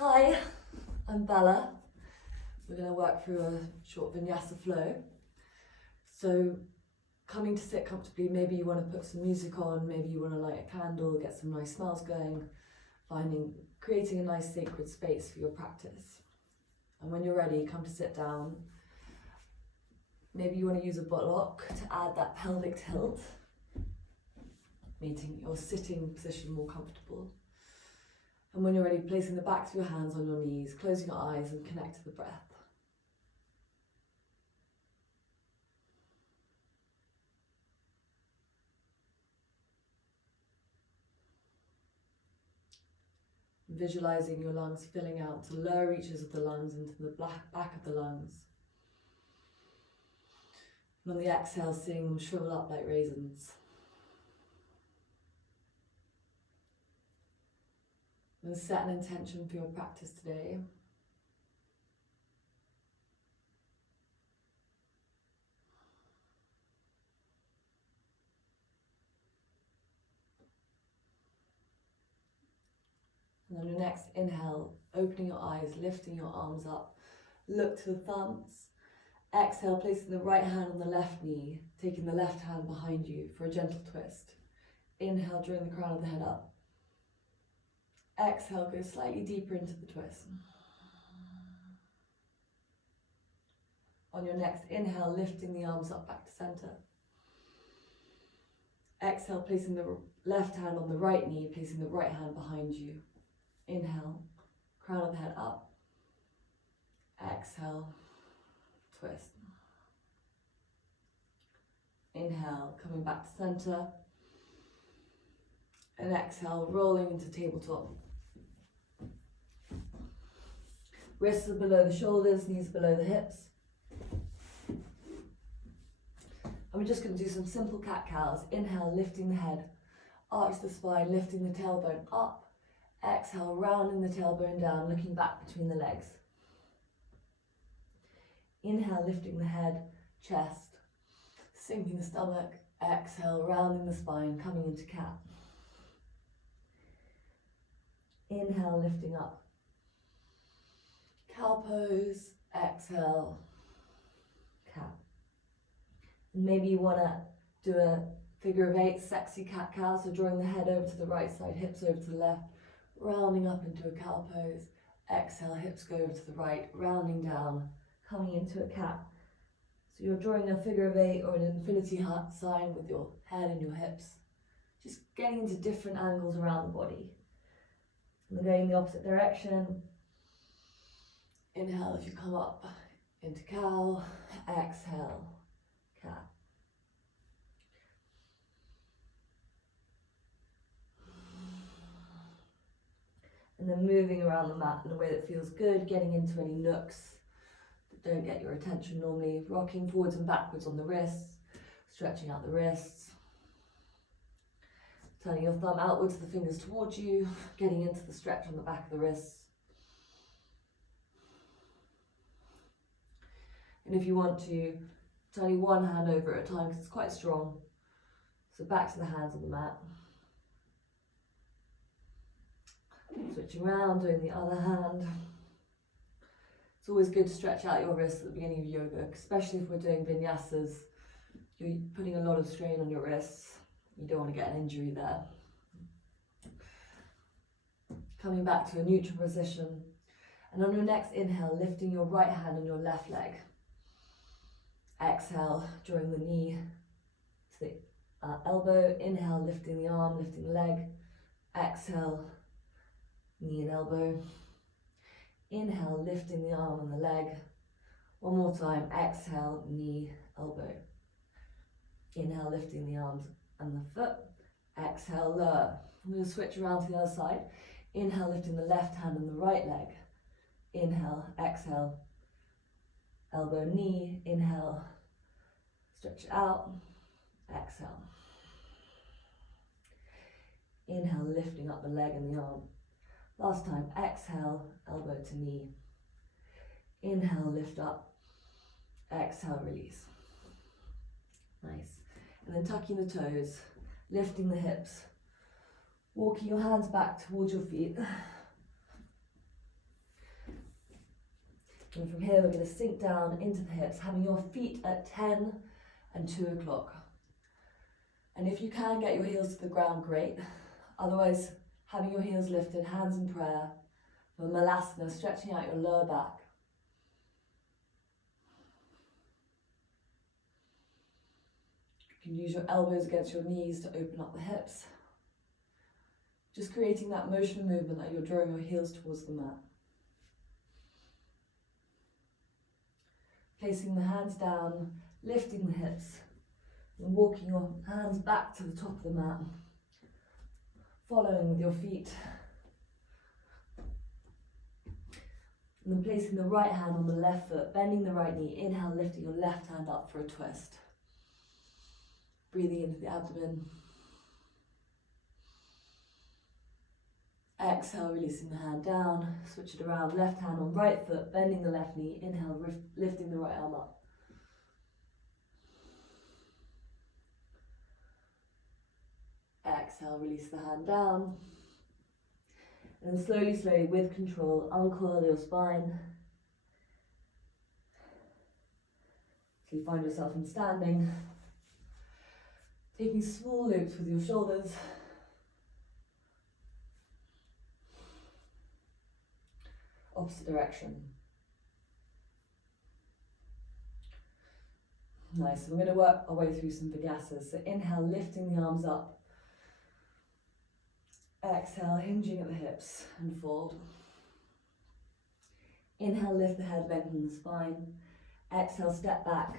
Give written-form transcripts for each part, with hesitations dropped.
Hi, I'm Bella. We're going to work through a short vinyasa flow. So coming to sit comfortably, maybe you want to put some music on, maybe you want to light a candle, get some nice smells going, creating a nice sacred space for your practice. And when you're ready, come to sit down. Maybe you want to use a block to add that pelvic tilt, making your sitting position more comfortable. And when you're ready, placing the backs of your hands on your knees, closing your eyes and connect to the breath. Visualizing your lungs filling out to lower reaches of the lungs into the back of the lungs. And on the exhale, seeing them shrivel up like raisins. And set an intention for your practice today. And on your next inhale, opening your eyes, lifting your arms up, look to the thumbs. Exhale, placing the right hand on the left knee, taking the left hand behind you for a gentle twist. Inhale, drawing the crown of the head up. Exhale, go slightly deeper into the twist. On your next inhale, lifting the arms up back to center. Exhale, placing the left hand on the right knee, placing the right hand behind you. Inhale, crown of the head up. Exhale, twist. Inhale, coming back to center. And exhale, rolling into tabletop. Wrists are below the shoulders, knees below the hips. And we're just going to do some simple cat-cows. Inhale, lifting the head. Arch the spine, lifting the tailbone up. Exhale, rounding the tailbone down, looking back between the legs. Inhale, lifting the head, chest, sinking the stomach. Exhale, rounding the spine, coming into cat. Inhale, lifting up. Cow pose. Exhale, cat. And maybe you want to do a figure of 8, sexy cat-cow, so drawing the head over to the right side, hips over to the left, rounding up into a cow pose. Exhale, hips go over to the right, rounding down, coming into a cat. So you're drawing a figure of 8 or an infinity heart sign with your head and your hips. Just getting into different angles around the body. And then going in the opposite direction. Inhale as you come up into cow. Exhale, cat. And then moving around the mat in a way that feels good, getting into any nooks that don't get your attention normally, rocking forwards and backwards on the wrists, stretching out the wrists, turning your thumb outwards, the fingers towards you, getting into the stretch on the back of the wrists. And if you want to, turning one hand over at a time because it's quite strong. So back to the hands on the mat. Switching around, doing the other hand. It's always good to stretch out your wrists at the beginning of yoga, especially if we're doing vinyasas. You're putting a lot of strain on your wrists. You don't want to get an injury there. Coming back to a neutral position. And on your next inhale, lifting your right hand on your left leg. Exhale, drawing the knee to the elbow. Inhale, lifting the arm, lifting the leg. Exhale, knee and elbow. Inhale, lifting the arm and the leg. One more time. Exhale, knee, elbow. Inhale, lifting the arms and the foot. Exhale, lower. I'm going to switch around to the other side. Inhale, lifting the left hand and the right leg. Inhale, exhale, elbow, knee. Inhale, stretch it out. Exhale. Inhale, lifting up the leg and the arm. Last time, exhale, elbow to knee. Inhale, lift up. Exhale, release. Nice. And then tucking the toes, lifting the hips, walking your hands back towards your feet. And from here we're going to sink down into the hips, having your feet at 10 and 2 o'clock. And if you can get your heels to the ground, great. Otherwise, having your heels lifted, hands in prayer, for Malasana, stretching out your lower back. You can use your elbows against your knees to open up the hips. Just creating that motion and movement that you're drawing your heels towards the mat. Placing the hands down, lifting the hips, and walking your hands back to the top of the mat. Following with your feet. And then placing the right hand on the left foot, bending the right knee. Inhale, lifting your left hand up for a twist. Breathing into the abdomen. Exhale, releasing the hand down. Switch it around, left hand on right foot, bending the left knee. Inhale, lifting the right arm up. Exhale, release the hand down. And slowly, slowly, with control, uncoil your spine. So you find yourself in standing. Taking small loops with your shoulders. Opposite direction. Nice, so we're going to work our way through some Vinyasas. So inhale, lifting the arms up. Exhale, hinging at the hips and fold. Inhale, lift the head, lengthen the spine. Exhale, step back.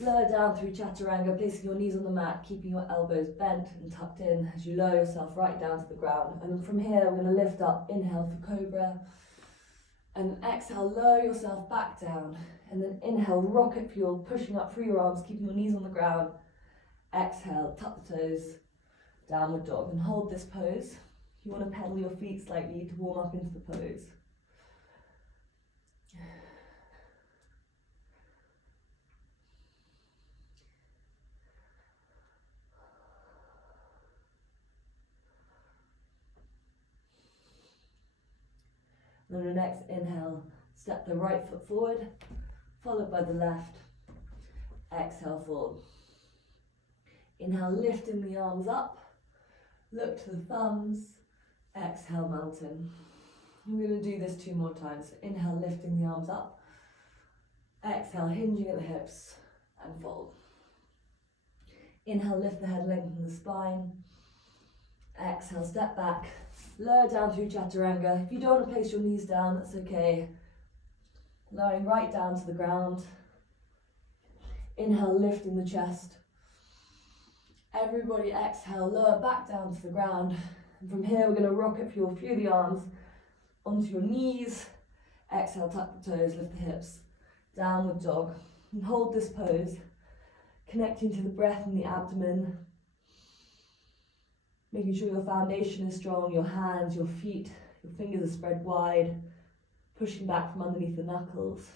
Lower down through Chaturanga, placing your knees on the mat, keeping your elbows bent and tucked in as you lower yourself right down to the ground. And from here, we're going to lift up. Inhale for Cobra. And exhale, lower yourself back down. And then inhale, rocket fuel, pushing up through your arms, keeping your knees on the ground. Exhale, tuck the toes, downward dog. And hold this pose. You want to pedal your feet slightly to warm up into the pose. And on the next inhale, step the right foot forward, followed by the left. Exhale, fold. Inhale, lifting the arms up. Look to the thumbs. Exhale, mountain. I'm going to do this 2 more times. Inhale, lifting the arms up. Exhale, hinging at the hips and fold. Inhale, lift the head, lengthen the spine. Exhale, step back. Lower down through Chaturanga. If you don't want to place your knees down, that's okay. Lowering right down to the ground. Inhale, lifting the chest. Everybody exhale, lower back down to the ground. And from here, we're going to rocket fuel through the arms onto your knees. Exhale, tuck the toes, lift the hips. Downward dog. And hold this pose, connecting to the breath in the abdomen. Making sure your foundation is strong, your hands, your feet, your fingers are spread wide, pushing back from underneath the knuckles.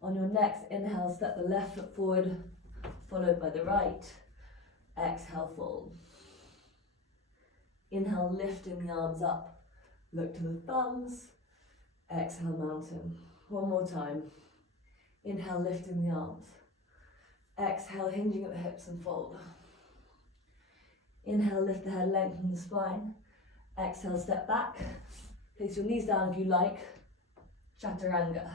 On your next inhale, step the left foot forward, followed by the right. Exhale, fold. Inhale, lifting the arms up. Look to the thumbs. Exhale, mountain. One more time. Inhale, lifting the arms. Exhale, hinging at the hips and fold. Inhale, lift the head, lengthen the spine. Exhale, step back. Place your knees down if you like. Chaturanga.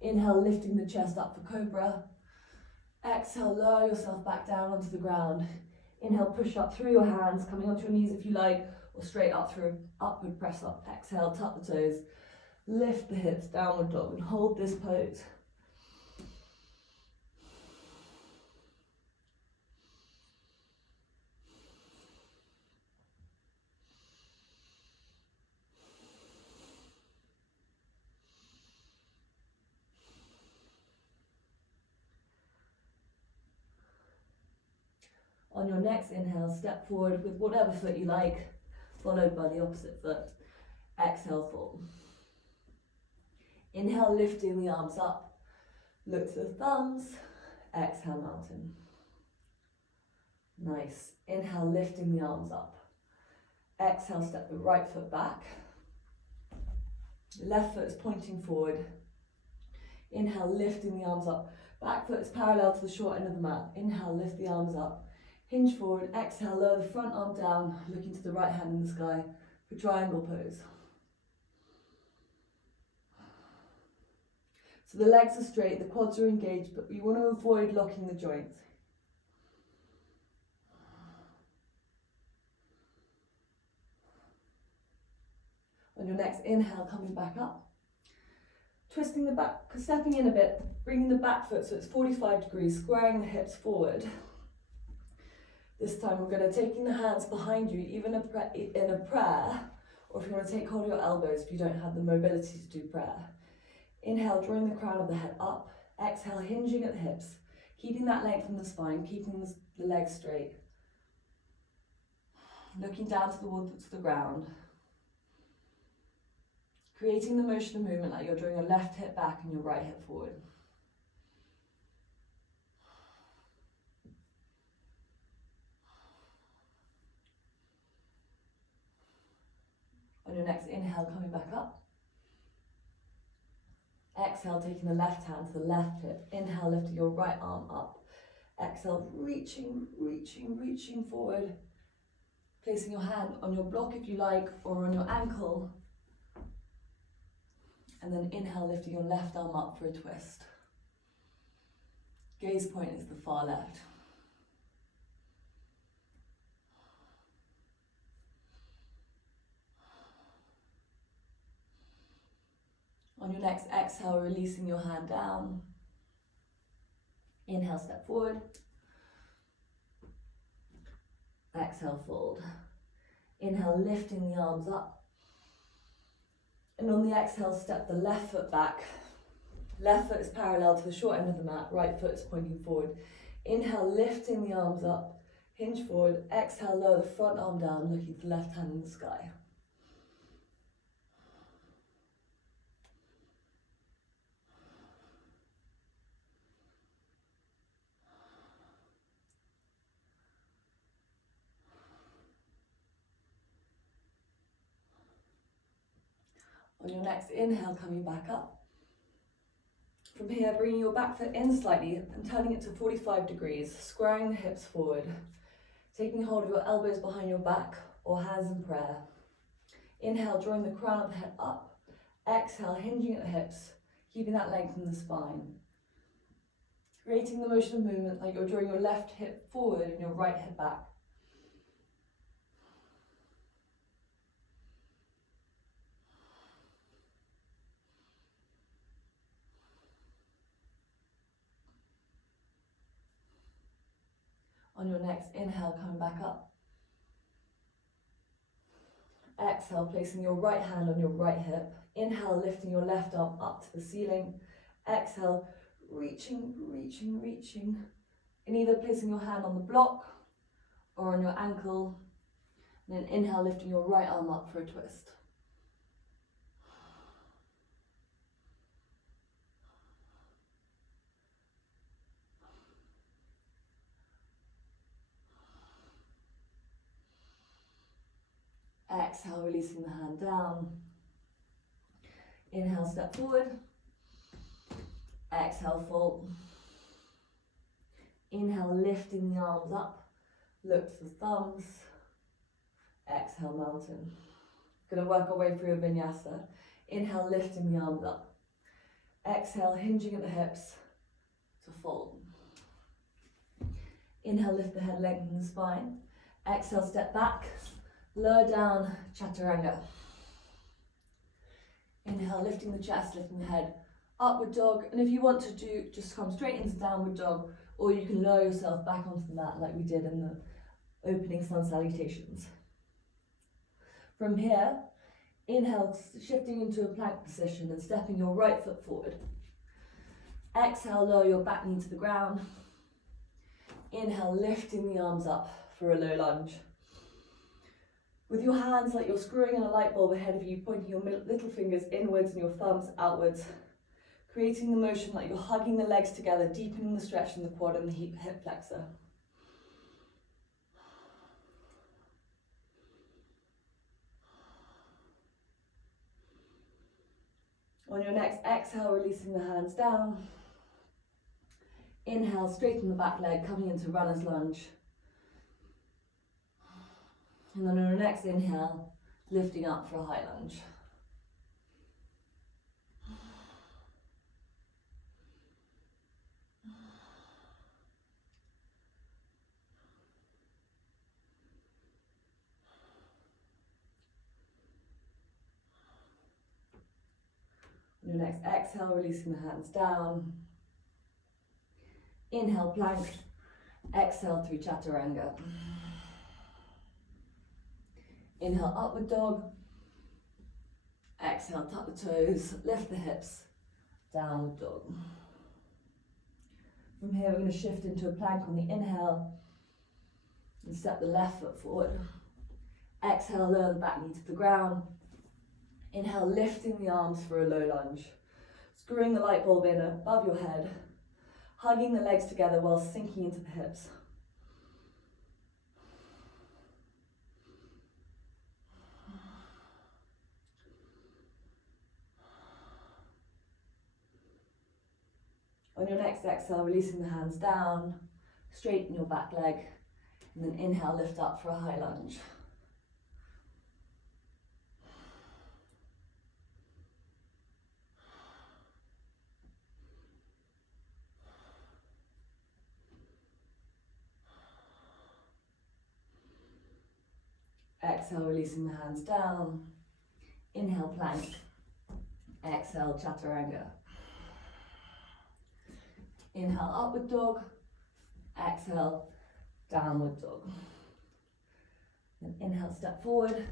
Inhale, lifting the chest up for Cobra. Exhale, lower yourself back down onto the ground. Inhale, push up through your hands, coming onto your knees if you like, or straight up through upward press up. Exhale, tuck the toes, lift the hips, downward dog, and hold this pose. On your next inhale, step forward with whatever foot you like, followed by the opposite foot. Exhale, fold. Inhale, lifting the arms up. Look to the thumbs. Exhale, mountain. Nice. Inhale, lifting the arms up. Exhale, step the right foot back. Left foot is pointing forward. Inhale, lifting the arms up. Back foot is parallel to the short end of the mat. Inhale, lift the arms up. Hinge forward. Exhale, lower the front arm down, looking to the right hand in the sky for triangle pose. So the legs are straight, the quads are engaged, but you want to avoid locking the joints. On your next inhale, coming back up. Twisting the back, stepping in a bit, bringing the back foot so it's 45 degrees, squaring the hips forward. This time we're going to taking the hands behind you, even in a prayer, or if you want to take hold of your elbows if you don't have the mobility to do prayer. Inhale, drawing the crown of the head up. Exhale, hinging at the hips, keeping that length from the spine, keeping the legs straight. Looking down to the ground. Creating the motion of movement like you're drawing your left hip back and your right hip forward. On your next inhale, coming back up. Exhale, taking the left hand to the left hip. Inhale, lifting your right arm up. Exhale, reaching forward. Placing your hand on your block if you like, or on your ankle. And then inhale, lifting your left arm up for a twist. Gaze point is the far left. On your next exhale, releasing your hand down. Inhale, step forward. Exhale, fold. Inhale, lifting the arms up. And on the exhale, step the left foot back. Left foot is parallel to the short end of the mat. Right foot is pointing forward. Inhale, lifting the arms up. Hinge forward. Exhale, lower the front arm down, looking to the left hand in the sky. On your next inhale, coming back up. From here, bringing your back foot in slightly and turning it to 45 degrees, squaring the hips forward. Taking hold of your elbows behind your back or hands in prayer. Inhale, drawing the crown of the head up. Exhale, hinging at the hips, keeping that length in the spine. Creating the motion of movement like you're drawing your left hip forward and your right hip back. On your next inhale, coming back up. Exhale, placing your right hand on your right hip. Inhale, lifting your left arm up to the ceiling. Exhale, reaching. And either placing your hand on the block or on your ankle. And then inhale, lifting your right arm up for a twist. Exhale, releasing the hand down. Inhale, step forward. Exhale, fold. Inhale, lifting the arms up. Look to the thumbs. Exhale, mountain. Gonna work our way through a vinyasa. Inhale, lifting the arms up. Exhale, hinging at the hips to fold. Inhale, lift the head, lengthen the spine. Exhale, step back. Lower down, chaturanga. Inhale, lifting the chest, lifting the head, upward dog. And if you want to do, just come straight into downward dog, or you can lower yourself back onto the mat like we did in the opening sun salutations. From here, inhale, shifting into a plank position and stepping your right foot forward. Exhale, lower your back knee to the ground. Inhale, lifting the arms up for a low lunge. With your hands like you're screwing in a light bulb ahead of you, pointing your little fingers inwards and your thumbs outwards. creating the motion like you're hugging the legs together, deepening the stretch in the quad and the hip flexor. On your next exhale, releasing the hands down. Inhale, straighten the back leg, coming into runner's lunge. And then on your next inhale, lifting up for a high lunge. On your next exhale, releasing the hands down. Inhale, plank. Exhale through chaturanga. Inhale, upward dog. Exhale, tuck the toes, lift the hips, downward dog. From here, we're going to shift into a plank on the inhale and step the left foot forward. Exhale, lower the back knee to the ground. Inhale, lifting the arms for a low lunge. Screwing the light bulb in above your head, hugging the legs together while sinking into the hips. On your next exhale, releasing the hands down, straighten your back leg, and then inhale, lift up for a high lunge. Exhale, releasing the hands down. Inhale, plank. Exhale, chaturanga. Inhale, upward dog. Exhale, downward dog. Then inhale, step forward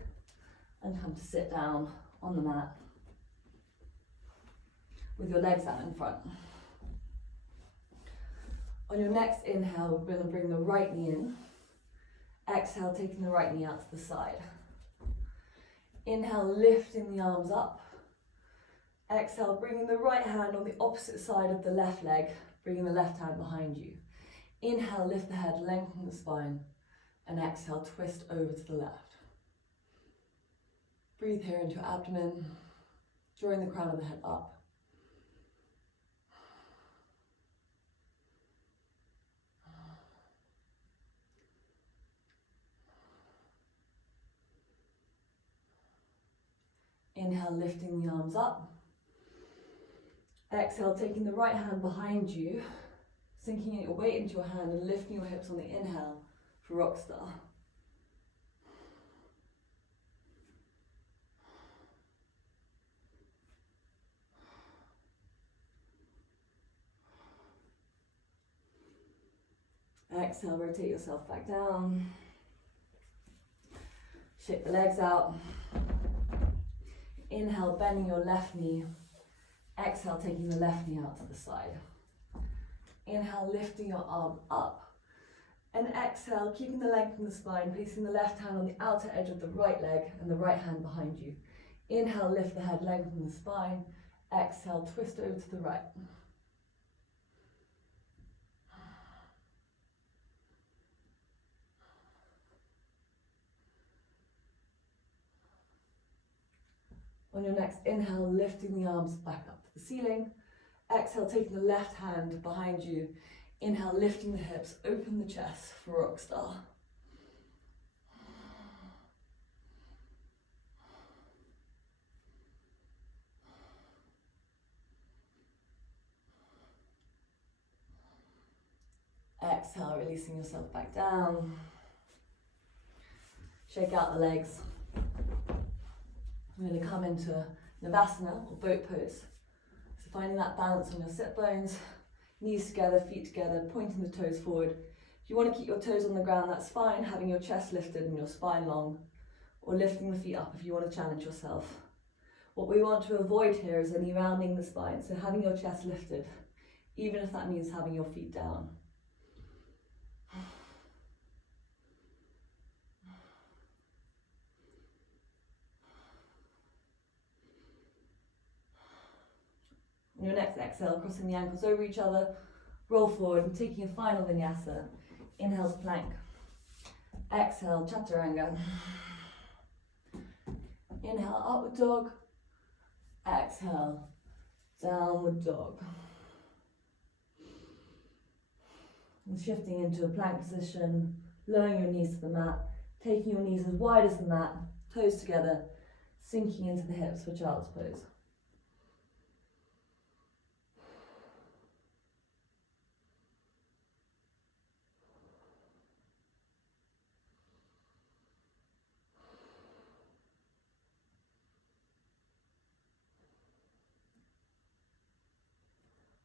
and come to sit down on the mat with your legs out in front. On your next inhale, we're going to bring the right knee in. Exhale, taking the right knee out to the side. Inhale, lifting the arms up. Exhale, bringing the right hand on the opposite side of the left leg, bringing the left hand behind you. Inhale, lift the head, lengthen the spine, and exhale, twist over to the left. Breathe here into your abdomen, drawing the crown of the head up. Inhale, lifting the arms up. Exhale, taking the right hand behind you, sinking your weight into your hand and lifting your hips on the inhale for rock star. Exhale, rotate yourself back down. Shake the legs out. Inhale, bending your left knee. Exhale, taking the left knee out to the side. Inhale, lifting your arm up. And exhale, keeping the length in the spine, placing the left hand on the outer edge of the right leg and the right hand behind you. Inhale, lift the head, lengthen the spine. Exhale, twist over to the right. On your next inhale, lifting the arms back up to the ceiling. Exhale, taking the left hand behind you. Inhale, lifting the hips, open the chest for rock star. Exhale, releasing yourself back down. Shake out the legs. We're going to come into Navasana or boat pose. So finding that balance on your sit bones, knees together, feet together, pointing the toes forward. If you want to keep your toes on the ground, that's fine, having your chest lifted and your spine long, or lifting the feet up if you want to challenge yourself. What we want to avoid here is any rounding the spine, so having your chest lifted, even if that means having your feet down. On your next exhale, crossing the ankles over each other, roll forward and taking a final vinyasa. Inhale to plank. Exhale, chaturanga. Inhale, upward dog. Exhale, downward dog. And shifting into a plank position, lowering your knees to the mat, taking your knees as wide as the mat, toes together, sinking into the hips for child's pose.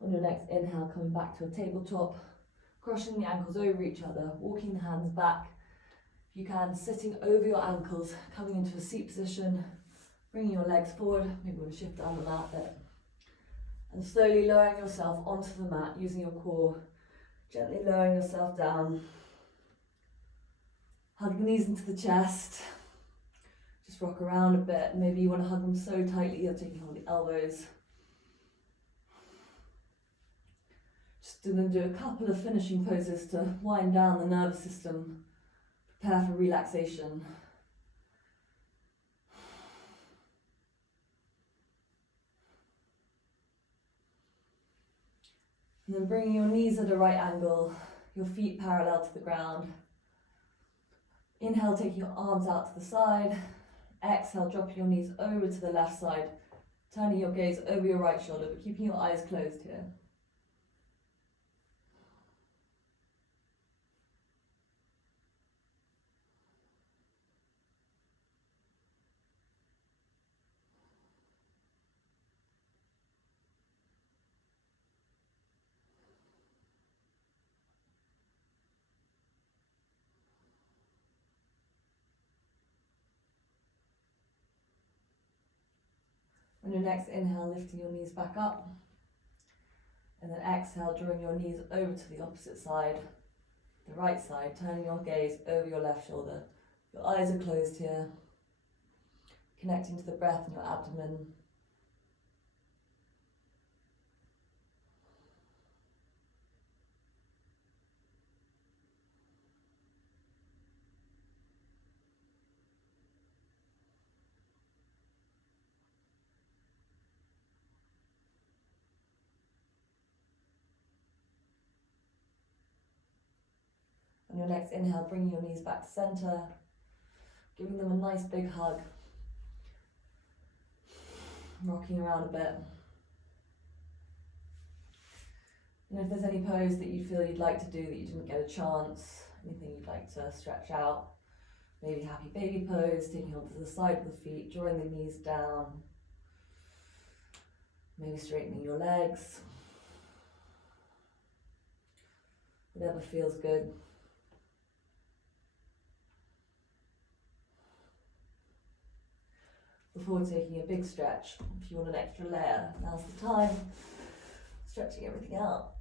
On your next inhale, coming back to a tabletop, crossing the ankles over each other, walking the hands back. If you can, sitting over your ankles, coming into a seat position, bringing your legs forward. Maybe we'll shift down the mat a bit. And slowly lowering yourself onto the mat, using your core, gently lowering yourself down. Hug the knees into the chest. Just rock around a bit. Maybe you want to hug them so tightly you're taking hold of the elbows. Just do a couple of finishing poses to wind down the nervous system, prepare for relaxation. And then bringing your knees at a right angle, your feet parallel to the ground. Inhale, taking your arms out to the side. Exhale, dropping your knees over to the left side, turning your gaze over your right shoulder, but keeping your eyes closed here. On your next inhale, lifting your knees back up. And then exhale, drawing your knees over to the opposite side, the right side, turning your gaze over your left shoulder. Your eyes are closed here, connecting to the breath in your abdomen. On your next inhale, bringing your knees back to center, giving them a nice big hug, rocking around a bit. And if there's any pose that you feel you'd like to do that you didn't get a chance, anything you'd like to stretch out, maybe happy baby pose, taking onto the side of the feet, drawing the knees down, maybe straightening your legs, whatever feels good. Before taking a big stretch, if you want an extra layer, now's the time. Stretching everything out.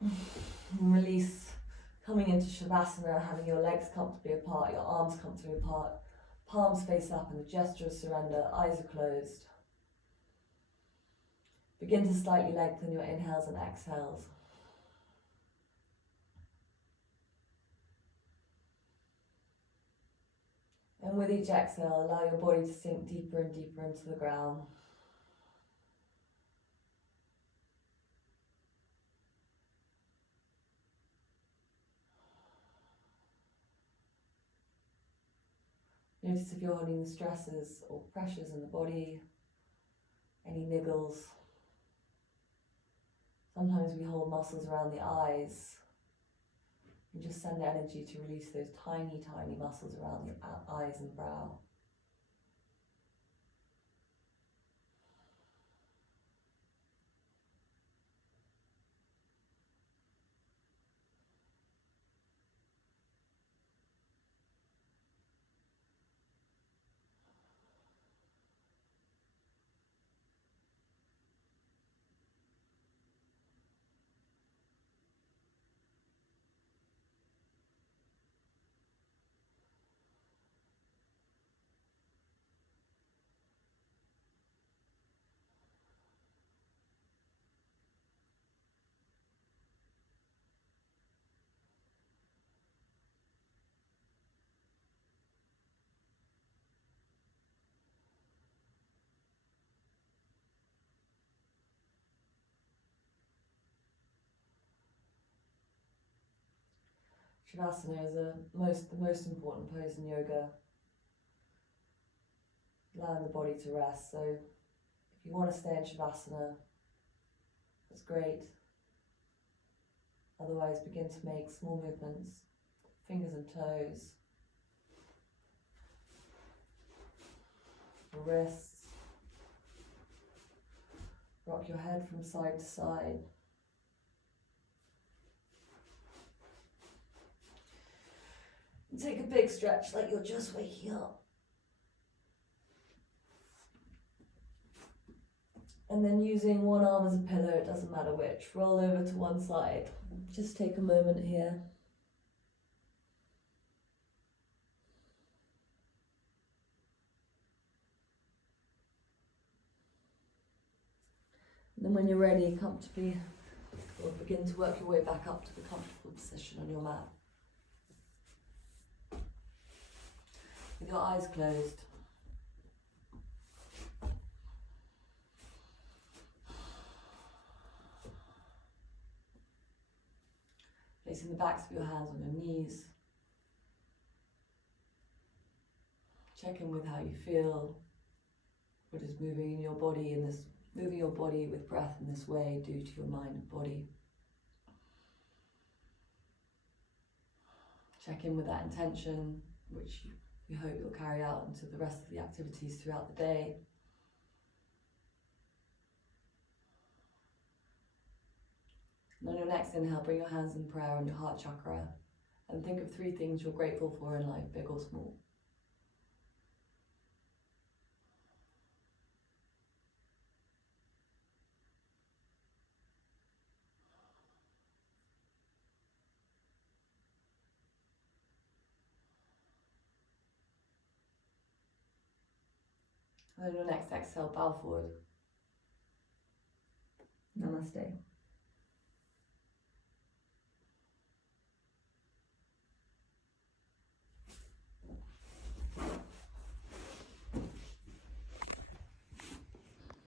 And release, coming into Shavasana, having your legs comfortably apart, your arms comfortably apart, palms face up in a gesture of surrender, eyes are closed. Begin to slightly lengthen your inhales and exhales. And with each exhale, allow your body to sink deeper and deeper into the ground. Notice if you're holding stresses or pressures in the body, any niggles. Sometimes we hold muscles around the eyes. And just send energy to release those tiny, tiny muscles around the eyes and brow. Shavasana is the most important pose in yoga, allowing the body to rest. So if you want to stay in Shavasana, that's great. Otherwise, begin to make small movements, fingers and toes, wrists. Rock your head from side to side. And take a big stretch like you're just waking up. And then using one arm as a pillow, it doesn't matter which, roll over to one side. Just take a moment here. And then when you're ready, comfortably, or begin to work your way back up to the comfortable position on your mat. With your eyes closed. Placing the backs of your hands on your knees. Check in with how you feel. What is moving in your body moving your body with breath in this way do to your mind and body. Check in with that intention, which you hope you'll carry out into the rest of the activities throughout the day. And on your next inhale, bring your hands in prayer on your heart chakra and think of 3 things you're grateful for in life, big or small. And on your next exhale, bow forward. Namaste.